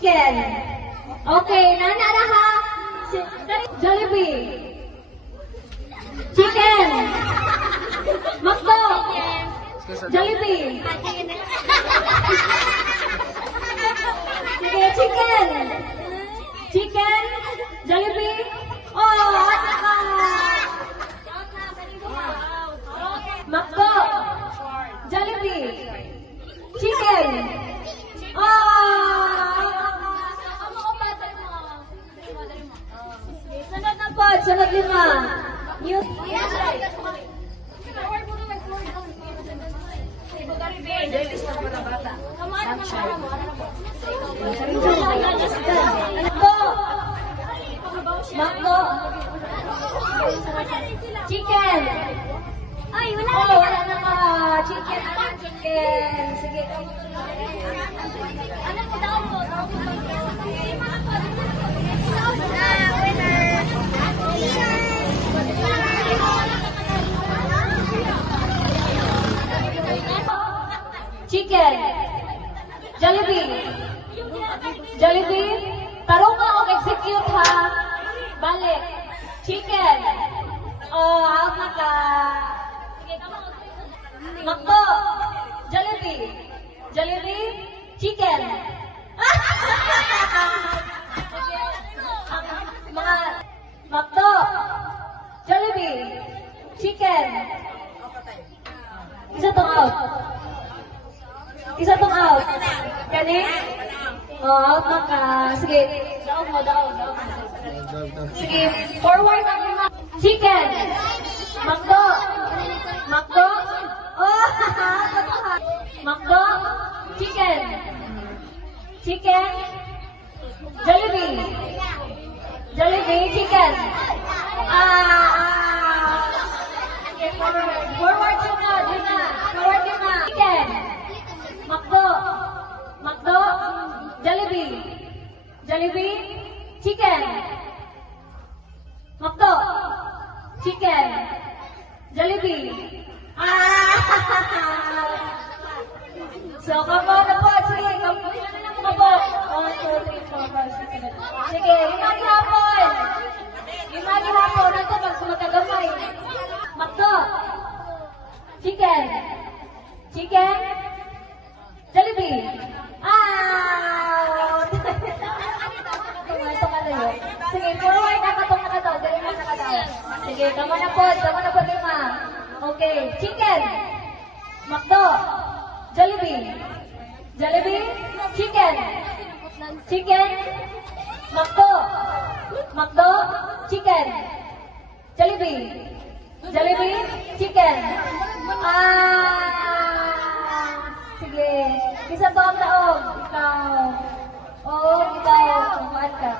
Chicken. Okay, nana na ha. Jollibee. Chicken. Makdo. Jollibee. Sige, chicken. Chicken. Jollibee. Oh, ano ka? Makdo. Jollibee. Chicken. Sunod na po, sunod lima. News. Makdo. Chicken. Ay, wala na. Wala na ka. Chicken. Chicken. Sige. Ano mo daw po? Chicken. Jollibee. Jollibee. Tarong ka o execute ha. Balik. Chicken. Oh, out na ka. Makdo. Jollibee. Jollibee. Chicken. Mga Makdo. Jollibee. Chicken. Isa tong out. Isa tong out. Kani? Oh, out na ka. Sige. Daog mo, daog. Sige, forward ang mga. Chicken. Makdo. Makdo. Oh, Makdo. Chicken. Chicken. Jollibee. Jollibee. Chicken. Okay, forward. Forward yun na. Forward yun na. Chicken. Makdo. Makdo. Jollibee. Jollibee. Chicken. Makdo. Chicken. Jollibee. So, kamo na po. Sige, kamo na po. 1, 2, 3, 4, 5, 6, 7. Sige, imagi hapon. Imagi hapon. Ito, pag sumatagamay. Makdo. Chicken. Chicken. Jollibee. Ito ka na yun. Sige, forward na katong nakataw. Dali na nakataw. Sige, kamo na po. Kamo na po, lima. Okay, chicken. Makdo. Jollibee. Jollibee. Chicken. Chicken. Makdo. Makdo. Chicken. Jollibee. Jollibee. Chicken. Sige. Isa ba ang taong? Ikaw. Oo, ikaw. Kumaan ka.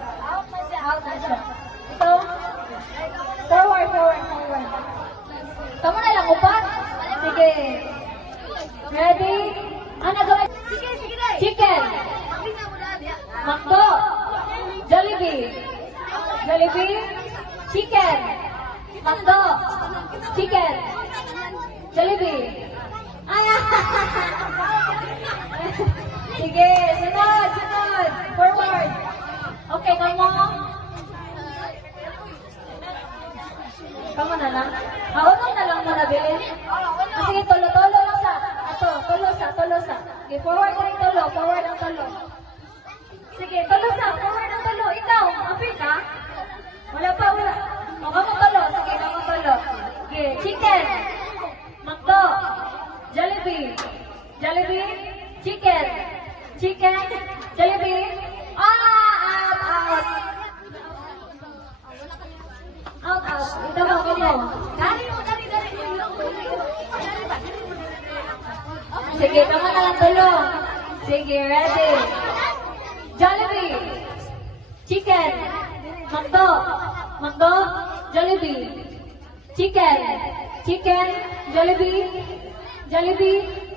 Out na siya. Ito. Forward. Kamu na lang upat. Sige. Ready? Ano gawin? Chicken. Makdo. Jollibee. Jollibee. Chicken. Makdo. Chicken. Jollibee. Sige, sunod. Forward. Okay, kamu na lang. Haunong na lang mo na, Bilin. Sige, tolo lang sa. Tolo sa. Sige, forward na yung tolo. Forward ang tolo. Sige, tolo sa. Forward ang tolo. Ikaw, apil ka? Wala pa. O, kamo tolo. Sige, kamo tolo. Sige, chicken. Makdo. Jollibee. Jollibee. Chicken. Chicken. Jollibee. Out. Ito mo, kamo. Dari. Sige, kamo na lang tulo. Sige, ready. Jollibee. Chicken. Makdo. Jollibee. Chicken. Jollibee.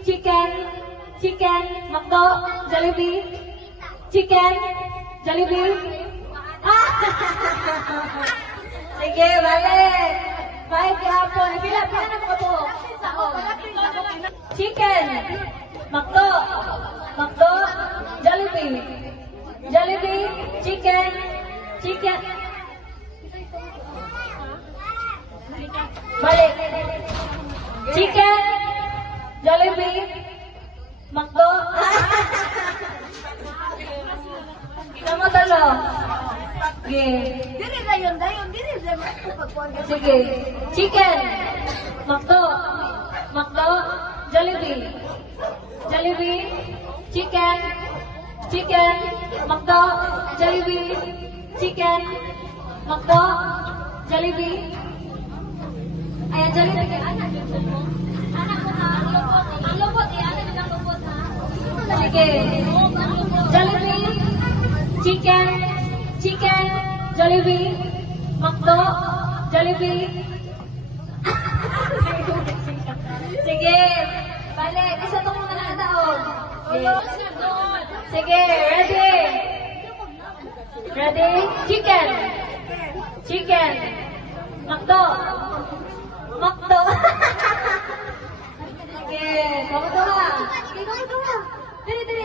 Chicken. Makdo. Jollibee. Chicken. Jollibee. Sige, balik. Balik hapon. Pila na mga buhok. Chicken. Makdo. Jollibee. tolo. Sige. Dili dayon, dili pagkuhan ka. Sige. Chicken. Makdo. Makdo. Jollibee. Jollibee. Chicken. Chicken. Makdo. Jollibee. Chicken. Makdo. Jollibee. Ayan, Jollibee. Anak mo. Anak mo na. Ang lubot eh. Anak mo na lubot ha. Sige. Jollibee. Chicken. Chicken. Jollibee. Makdo. Jollibee. Sige. Balik. Isa to muna na daon. Sige. Ready? Ready? Chicken. Chicken. Makdo. Makdo. Sige. Kamutuha. Sige, kamutuha. Dili. Dili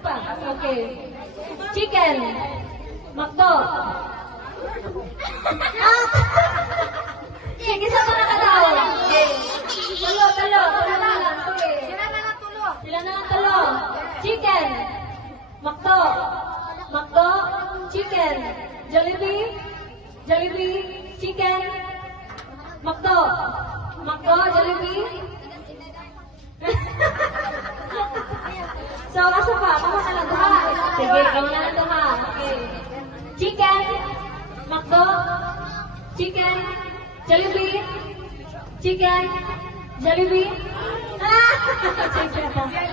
pa. Okay. Chicken. Makdo. Sige, isa pa nakataon. Tulo. Tulo na lang. Sige. Sila na lang tulo. Chicken. Makdo. Makdo. Chicken. Jollibee. Jollibee. Chicken. Makdo. Makdo. Jollibee. So, asa pa? Kamu na lang duha. Sige, kamu na lang duha. Okay. Chicken. Makdo. Chicken. Jollibee. Chicken. Jollibee. Sige.